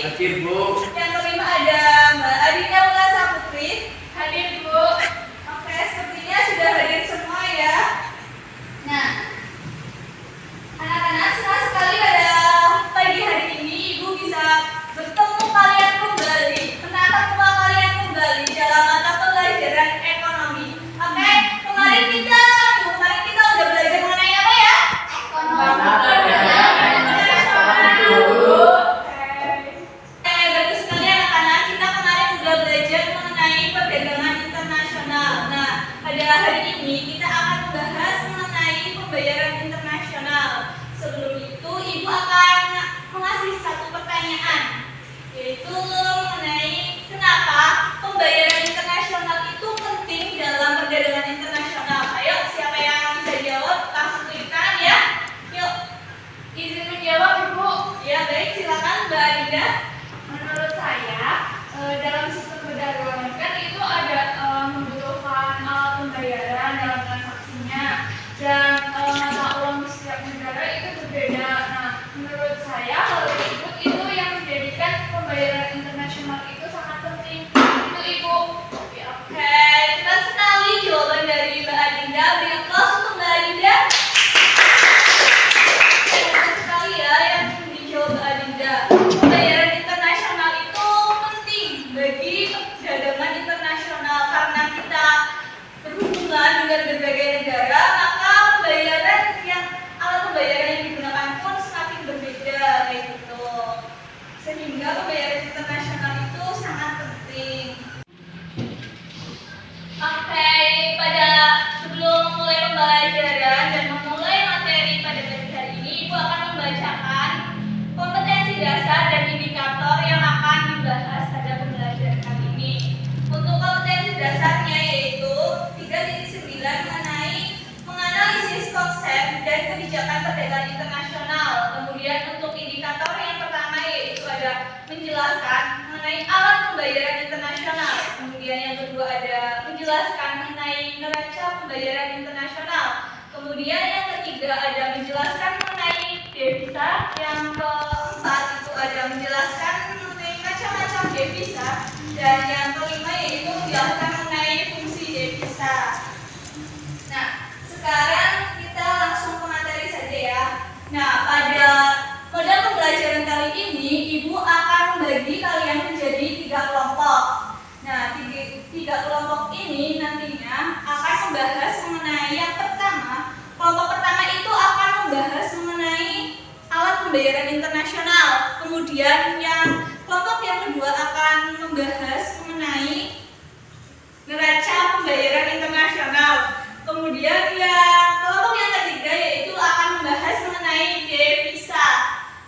Hadir, Bu. Yang kelima ada Mbak Adina Ulasa Putri. Hadir, Bu. Oke, sepertinya sudah hadir semua ya. Nah, anak-anak senang sekali pada pagi hari ini Ibu bisa bertemu kalian kembali, menatap muka kalian kembali dalam mata pelajaran ekonomi. Oke, kemarin kita udah belajar mengenai apa ya? Ekonomi. Bagus sekali anak-anak, kita kemarin udah belajar mengenai perdagangan internasional. Nah, pada hari ini kita akan membahas mengenai pembayaran internasional. Sebelum itu, Ibu akan mengasih satu pertanyaan, yaitu mengenai kenapa pembayaran internasional itu penting dalam perdagangan internasional. Ayo, siapa yang bisa jawab? Langsung klik kanan ya. Yuk. Izin menjawab, Ibu. Ya, baik, silakan Mbak Adinda. Menurut saya, dalam sistem perdagangan kan itu ada membutuhkan alat pembayaran dalam transaksinya dan mata uang di setiap negara itu berbeda. Nah, menurut saya hal tersebut itu yang menjadikan pembayaran internasional itu sangat penting. Itu, Ibu. Oke, tepat sekali jawaban dari Mbak Adinda. Beri aplaus untuk Mbak Adinda. Tepat sekali ya yang dijawab Mbak Adinda. Pembayaran internasional itu penting bagi perdagangan internasional karena kita berhubungan dengan berbagai negara, maka alat pembayaran yang digunakan pun semakin berbeda kayak gitu. Sehingga pembayaran internasional itu sangat penting. Oke, sebelum memulai pembelajaran dan memulai materi pada pagi hari ini, Ibu akan membacakan kompetensi dasar dan indikator yang akan dibahas pada pembelajaran kali ini. Untuk kompetensi dasarnya yaitu 3.9 mengenai menganalisis konsep dan kebijakan perdagangan internasional. Kemudian untuk indikator yang pertama yaitu ada menjelaskan mengenai alat pembayaran internasional. Kemudian yang kedua ada menjelaskan mengenai neraca pembayaran internasional. Kemudian yang ketiga ada menjelaskan mengenai devisa. Yang keempat itu ada menjelaskan mengenai macam-macam devisa. Dan yang kelima yaitu menjelaskan mengenai fungsi devisa. Nah, sekarang kita langsung ke materi saja ya. Nah, pada model pembelajaran kali ini Ibu akan membagi kalian menjadi 3 kelompok. Nah, tiga kelompok ini nantinya akan membahas mengenai yang pertama. Kelompok pertama itu akan membahas mengenai alat pembayaran internasional. Kemudian kelompok yang kedua akan membahas mengenai neraca pembayaran internasional. Kemudian kelompok yang ketiga yaitu akan membahas mengenai devisa.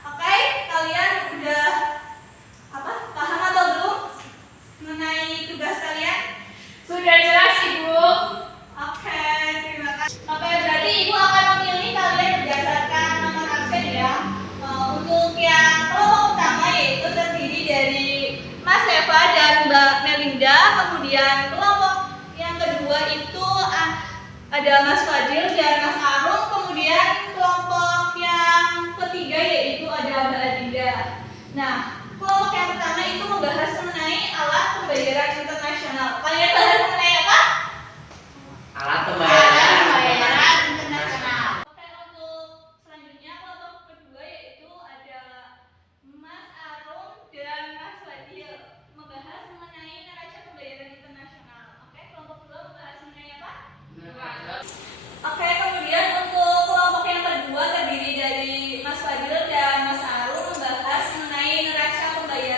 Oke, kalian udah paham atau belum mengenai tugas kalian? Sudah jelas, Ibu. Oke, terima kasih. Oke, berarti Ibu akan memilih kalian berdasarkan nomor absen ya. Untuk yang kelompok pertama yaitu terdiri dari Mas Eva dan Mbak Melinda. Kemudian kelompok yang kedua itu ada Mas Fadil dan Mas Arum. Kemudian kelompok yang ketiga yaitu ada Mbak Adinda. Nah, kelompok yang pertama itu membahas mengenai alat pembayaran internasional. Kalian bahas mengenai apa? Alat pembayaran Internasional. Oke, untuk selanjutnya kelompok kedua yaitu ada Mas Arum dan Mas Fadil membahas mengenai neraca pembayaran internasional. Oke, kelompok kedua membahas mengenai apa? Oke, kemudian untuk kelompok yang kedua terdiri dari Mas Fadil dan Mas Arum membahas mengenai neraca pembayaran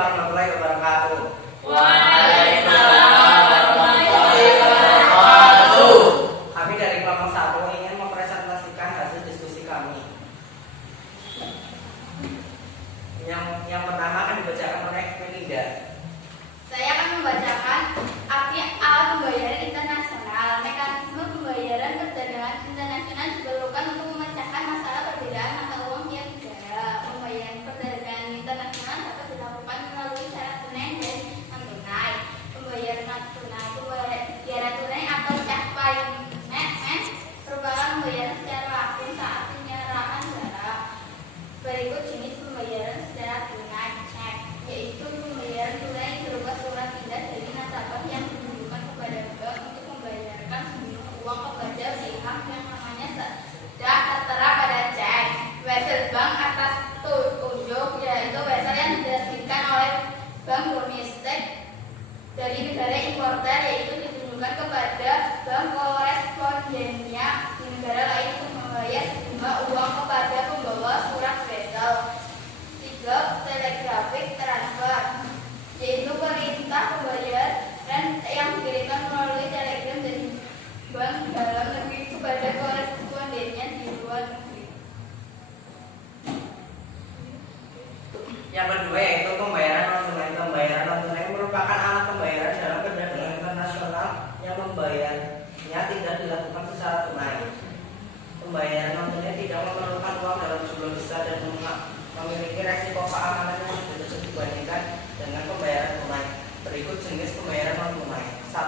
warahmatullahi wabarakatuh. Waalaikumsalam warahmatullahi wabarakatuh. Kami dari kelompok 1 ingin mempresentasikan hasil diskusi kami. Yang pertama akan dibacakan oleh Melinda. Saya akan membacakan arti alat pembayaran internasional. Mekanisme pembayaran perdagangan internasional diperlukan untuk memecahkan masalah perbedaan mata uang tiap negara. Pembayaran perdagangan internasional dapat dilakukan melalui cara tunai dan non-tunai. Pembayaran non-tunai, pembayaran tunai atau check payment merupakan pembayaran secara langsung saat penyerahan barang. Berikut jenis pembayaran secara tunai check, yaitu pembayaran tunai berupa surat pindah dari nasabah yang ditunjukkan kepada bank untuk membayarkan sejumlah uang kepada pihak yang namanya sudah tertera pada cek. Wesel bank atas tunjuk, yaitu wesel yang diterbitkan oleh bank domestik dari negara importer, yaitu ditunjukkan kepada bank korespondennya di negara lain untuk membayar sejumlah uang kepada pembawa surat wesel. 3. Telegraphic transfer, yaitu perintah pembayaran yang dikirimkan melalui telegram dari bank dalam negeri kepada korespondennya di luar negeri. Yang kedua yaitu pembayaran non-tunai. Pembayaran non-tunai merupakan alat pembayaran dalam perdagangan internasional yang membayarnya tidak dilakukan secara tunai. Pembayaran non-tunai tidak memerlukan uang dalam jumlah besar dan memiliki resiko keamanan yang lebih kecil dibandingkan dengan pembayaran tunai. Berikut jenis pembayaran non-tunai. 1.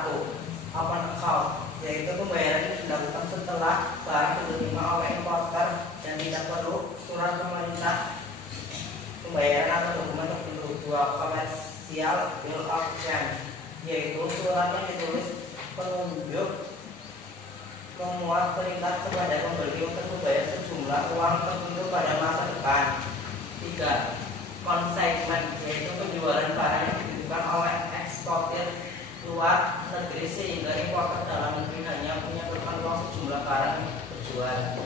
Open account, yaitu pembayaran yang dilakukan setelah barang diterima oleh importer dan tidak perlu surat pemerintah pembayaran atau dokumen tertentu. 2. Commercial bill of exchange, yaitu surat yang ditulis penunjuk memuat perintah kepada pembeli untuk membayar sejumlah uang tertentu pada masa depan. 3. Consignment, yaitu penjualan barang yang dititipkan oleh eksportir luar negeri sehingga importer dalam negeri hanya menyalurkan uang sejumlah barang yang terjual.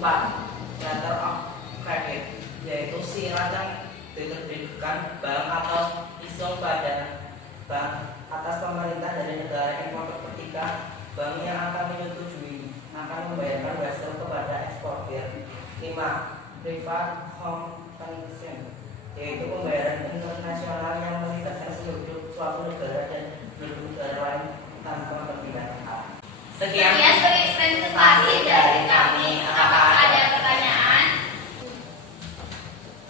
4. Letter of credit, yaitu surat yang diterbitkan bank atau isong pada bank atas pemerintah dari negara importer ketika bank yang akan menyetujui akan membayarkan wesel kepada eksportir. 5. Private compensation, yaitu pembayaran internasional yang melibatkan seluruh suatu negara dan seluruh negara lain tanpa perbedaan. Sekian presentasi dari kami. Apakah ada pertanyaan?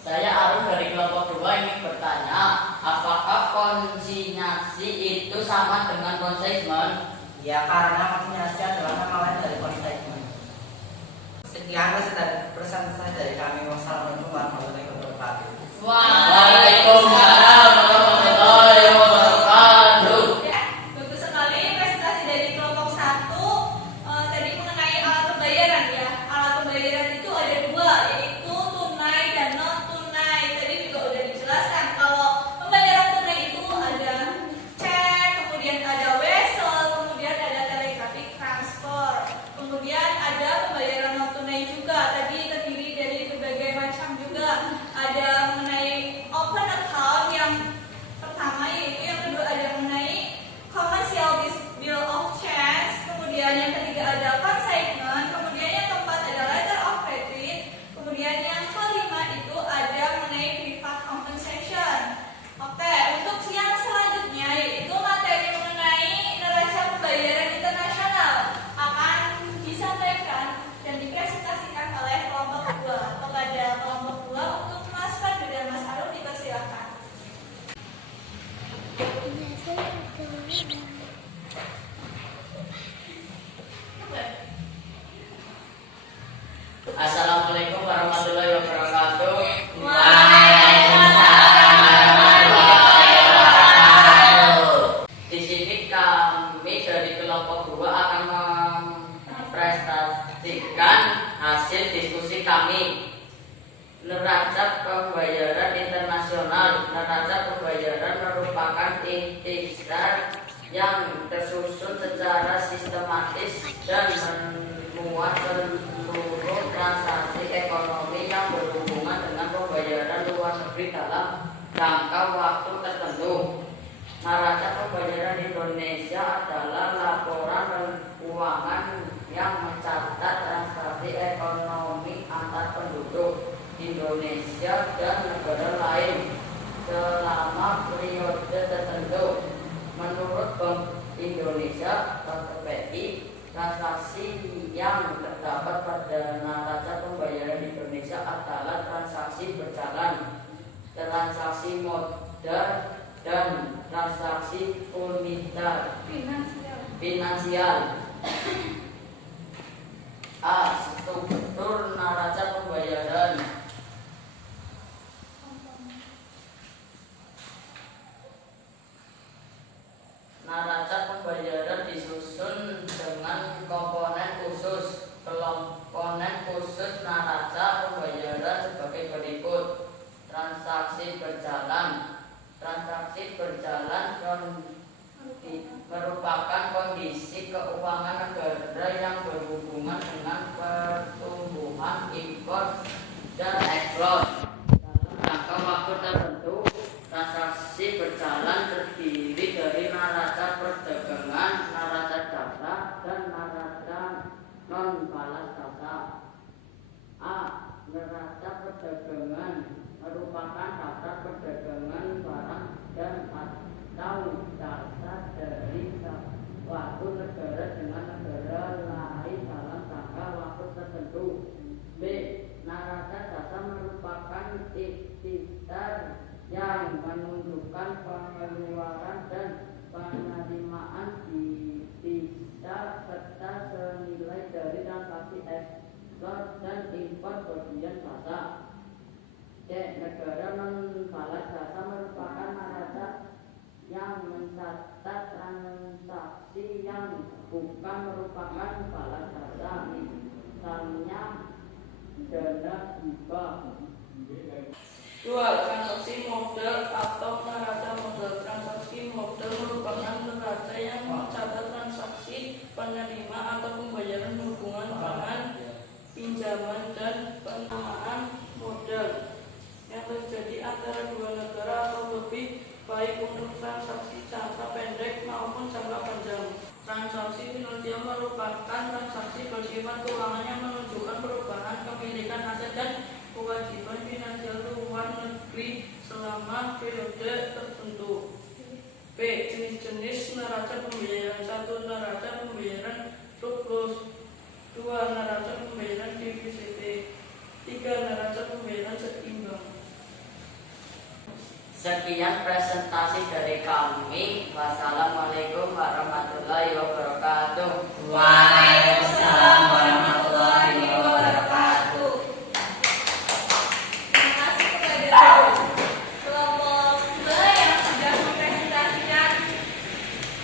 Saya Arun dari kelompok 2 ingin bertanya, apakah konsinyasi itu sama dengan consignment? Ya, karena konsinyasi adalah nama lain dari consignment. Sekian presentasi dari kami. Wassalamualaikum warahmatullahi wabarakatuh. Waalaikumsalam warahmatullahi wabarakatuh. Bagus sekali presentasi dari kelompok 1 tadi mengenai alat pembayaran ya. Alat pembayaran itu ada 2, yaitu tunai dan non tunai. Tadi juga udah dijelaskan kalau pembayaran tunai itu ada cek, kemudian ada wesel, kemudian ada telegraphic transfer, kemudian ada pembayaran non tunai juga. Tadi terdiri dari berbagai macam juga. Ada mengenai open account yang pertama, yaitu yang kedua ada mengenai commercial bill of exchange, kemudian yang ketiga ada consignment, kemudian yang keempat ada letter of credit, kemudian yang kelima itu ada mengenai private compensation. Oke, untuk yang selanjutnya yaitu materi mengenai neraca pembayaran internasional akan disampaikan dan dipresentasikan oleh kelompok 2. Kepada kelompok 2 untuk Mas Fadli dan Mas Arun dipersilakan. Assalamualaikum warahmatullahi wabarakatuh. Waalaikumsalam warahmatullahi wabarakatuh. Di sini kami dari kelompok 2 akan mempresentasikan hasil diskusi kami. Neraca pembayaran internasional. Neraca pembayaran merupakan intisar yang tersusun secara sistematis dan memuat seluruh transaksi ekonomi yang berhubungan dengan pembayaran luar negeri dalam jangka waktu tertentu. Neraca pembayaran Indonesia adalah laporan keuangan yang mencatat transaksi ekonomi antar penduduk Indonesia dan negara lain selama periode tertentu. Menurut Bank Indonesia atau BI, transaksi yang terdapat pada neraca pembayaran Indonesia adalah transaksi berjalan, transaksi modal, dan transaksi finansial. A. Struktur neraca pembayaran. Neraca pembayaran disusun dengan komponen khusus. Komponen khusus neraca pembayaran sebagai berikut. Transaksi berjalan. Transaksi berjalan merupakan kondisi keuangan negara yang berhubungan dengan pertumbuhan impor dan ekspor dalam jangka waktu tertentu. Transaksi berjalan terdiri dari neraca perdagangan, neraca dagang, dan neraca non balas jasa. A. Neraca perdagangan merupakan daftar perdagangan barang dan atau jasa dari suatu negara dengan negara lain dalam jangka waktu tertentu. B. Neraca jasa merupakan ikhtiar yang menunjukkan pengeluaran dan penerimaan divisa serta senilai dari transaksi ekspor dan impor bagian jasa. C. Negara non balas jasa merupakan neraca yang mencatat transaksi yang bukan merupakan balas jasa, misalnya dana hibah. 2. Transaksi modal atau neraca modal. Transaksi modal merupakan neraca yang mencatat transaksi penerima atau pembayaran hubungan pangan, pinjaman, dan penerimaan modal yang terjadi antara dua negara atau lebih, baik untuk transaksi jangka pendek maupun jangka panjang. Transaksi finansial merupakan transaksi bersifat keuangan yang menunjukkan perubahan kepemilikan aset dan kewajiban finansial luar negeri selama periode tertentu. B. Jenis-jenis neraca pembayaran. 1. Neraca pembayaran surplus. 2. Neraca pembayaran defisit. 3. Neraca pembayaran seimbang. Sekian presentasi dari kami. Wassalamualaikum warahmatullahi wabarakatuh. Waalaikumsalam warahmatullahi wabarakatuh. Terima kasih kepada kelompok 2 yang sudah mempresentasikan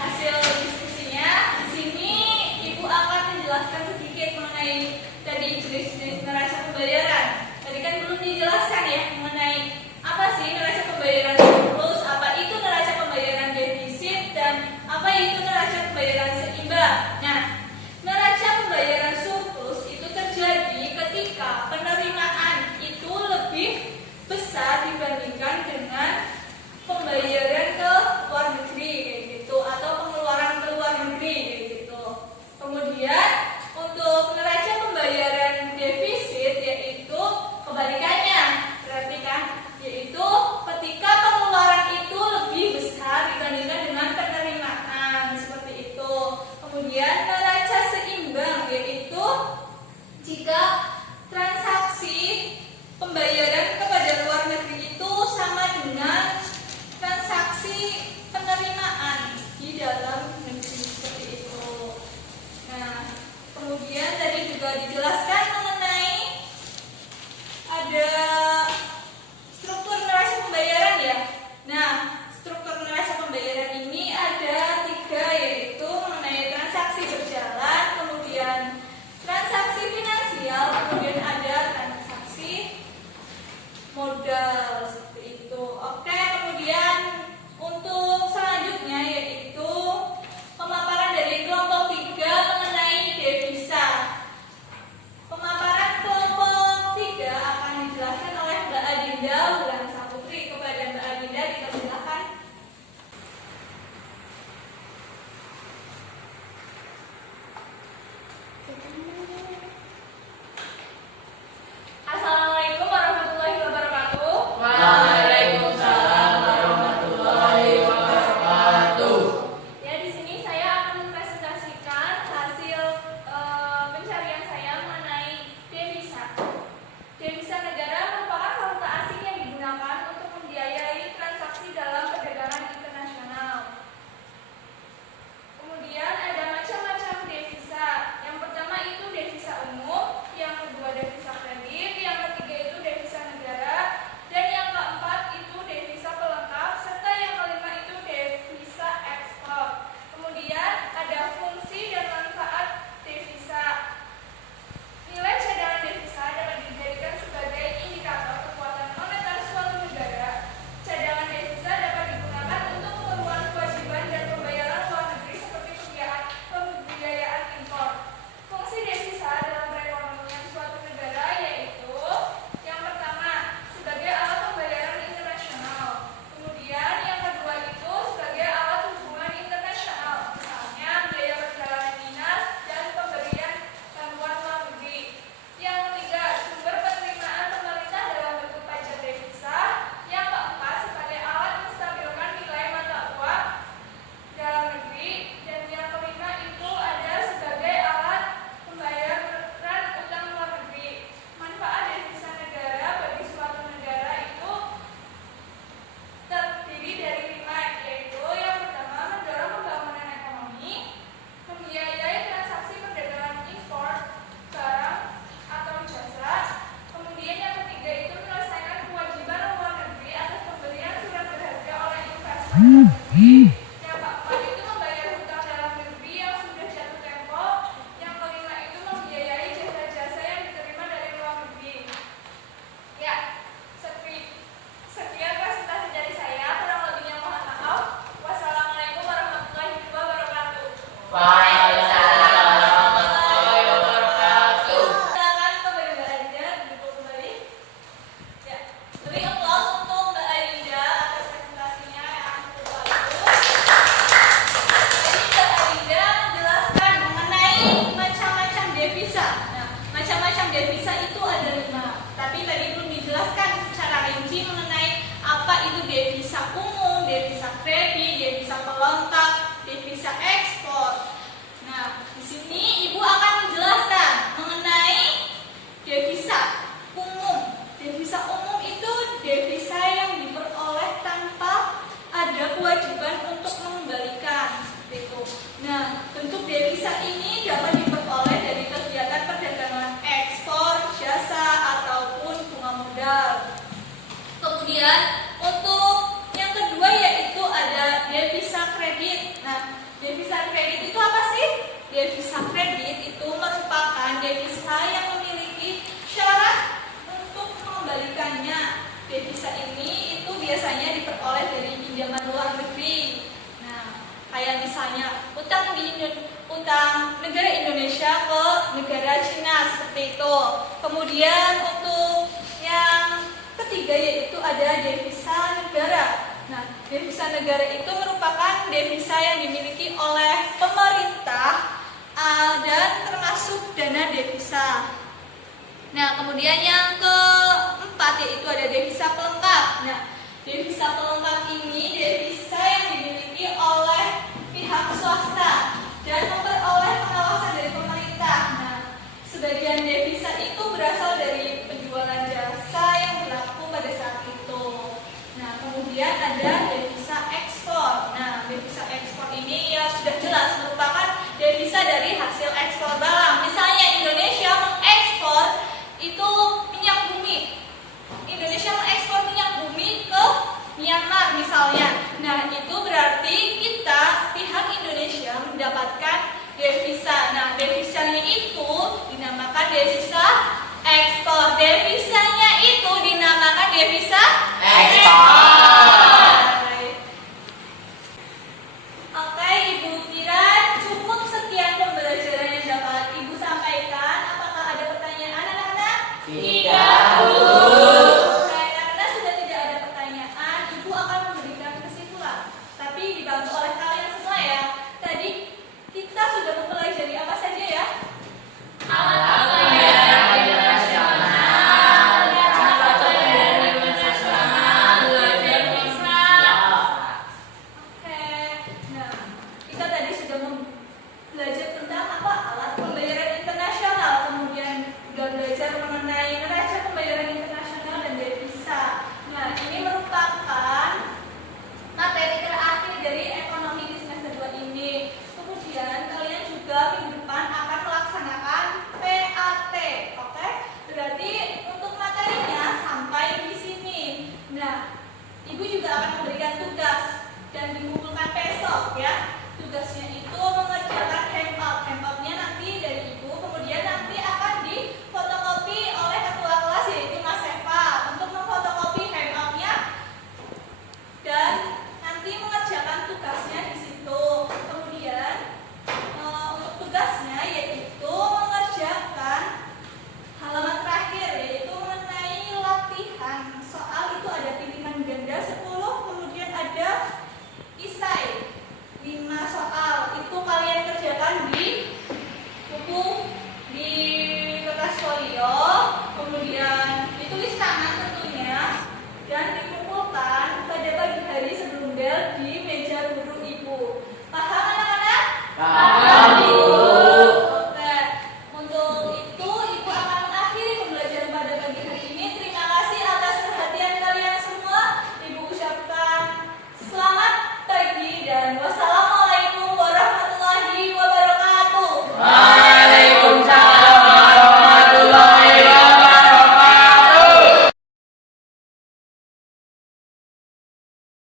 hasil diskusinya. Di sini Ibu akan menjelaskan sedikit mengenai tadi jenis-jenis neraca pembayaran. Tadi kan belum dijelaskan ya mengenai apa sih neraca pembayaran surplus, apa itu neraca pembayaran defisit, dan apa itu neraca pembayaran seimbang. Nah, neraca pembayaran surplus itu terjadi ketika penerimaan itu lebih besar dibandingkan dengan pembayaran ke luar negeri kayak gitu, atau pengeluaran ke luar negeri kayak gitu. Kemudian untuk neraca pembayaran defisit yaitu kebalikannya, berarti kan, yaitu ketika pengeluaran itu lebih besar dibandingkan dengan penerimaan, seperti itu. Kemudian neraca seimbang yaitu jika transaksi pembayaran kepada luar negeri itu sama dengan transaksi penerimaan di dalam negeri, seperti itu. Nah, kemudian tadi juga dijelaskan mengenai ada struktur neraca pembayaran ya. Nah, struktur neraca pembayaran ini ada 3, yaitu mengenai transaksi berjalan, kemudian transaksi finansial, kemudian ada transaksi modal, seperti itu. Oke, kemudian untuk selanjutnya yaitu pemaparan dari kelompok 3 mengenai devisa. Pemaparan kelompok 3 akan dijelaskan oleh Mbak Adinda Wulan Saputri. Kepada Mbak Adinda dalam negeri. Yang keempat itu membayar hutang dalam negeri yang sudah jatuh tempo. Yang kelima itu membiayai jasa-jasa yang diterima dari luar negeri. Ya, sekian presentasi dari saya. Kurang lebihnya mohon maaf. Wassalamualaikum warahmatullahi wabarakatuh. Waalaikumsalam warahmatullahi wabarakatuh. Silakan Mbak Arinda duduk kembali. Ya, beri aplaus untuk Mbak Arinda atas presentasinya yang cukup bagus. Jadi Mbak Arinda menjelaskan mengenai macam-macam devisa. Nah, macam-macam devisa itu ada 5. Tapi tadi belum dijelaskan secara rinci mengenai apa itu devisa umum, devisa kredit, devisa pelengkap, devisa ekspor. Nah, di sini Ibu akan menjelaskan mengenai devisa umum. Devisa umum itu devisa yang diperoleh tanpa ada kewajiban untuk mengembalikan, seperti itu. Nah, bentuk devisa ini dapat diperoleh dari kegiatan perdagangan ekspor, jasa, ataupun bunga modal. Kemudian untuk yang kedua yaitu ada devisa kredit. Nah, devisa kredit itu apa sih? Devisa kredit itu merupakan devisa yang memiliki syarat untuk mengembalikannya. Devisa ini itu biasanya diperoleh dari pinjaman luar negeri. Nah, kayak misalnya utang negara Indonesia ke negara Cina, seperti itu. Kemudian untuk yang ketiga yaitu ada devisa negara. Nah, devisa negara itu merupakan devisa yang dimiliki oleh pemerintah dan termasuk dana devisa. Nah, kemudian yang keempat yaitu ada devisa pelengkap. Nah, devisa pelengkap ini devisa yang dimiliki oleh pihak swasta dan memperoleh pengawasan dari pemerintah. Nah, sebagian devisa itu berasal dari penjualan jasa yang berlaku pada saat itu. Nah, kemudian ada devisa ekspor. Nah, devisa ekspor ini ya sudah jelas merupakan devisa dari hasil ekspor barang. Misalnya Indonesia mengekspor itu minyak bumi. Indonesia mengekspor minyak bumi ke Myanmar misalnya. Nah, itu berarti kita pihak Indonesia mendapatkan devisa. Nah, devisanya itu dinamakan devisa ekspor. Devisanya itu dinamakan devisa Ekspor. Oke, Ibu kira cukup sekian pembelajaran yang dapat Ibu sampaikan. Apakah ada pertanyaan anak-anak? Tidak, Bu. Oke, karena sudah tidak ada pertanyaan, Ibu akan memberikan kesimpulan. Tapi dibantu oleh kalian semua ya. Tadi kita sudah mempelajari apa saja ya? Alat pembayaran internasional, cara pembayaran internasional, devisa. Oke, nah kita tadi sudah belajar tentang apa alat pembayaran internasional, kemudian sudah belajar mengenai neraca pembayaran internasional dan devisa. Nah, ini merupakan materi terakhir dari ekonomi di semester 2 ini. Kemudian kalian juga minggu depan akan melaksanakan PAT, oke? Berarti untuk materinya sampai di sini. Nah, Ibu juga akan memberikan tugas dan dikumpulkan besok ya. Tugasnya itu mengerjakan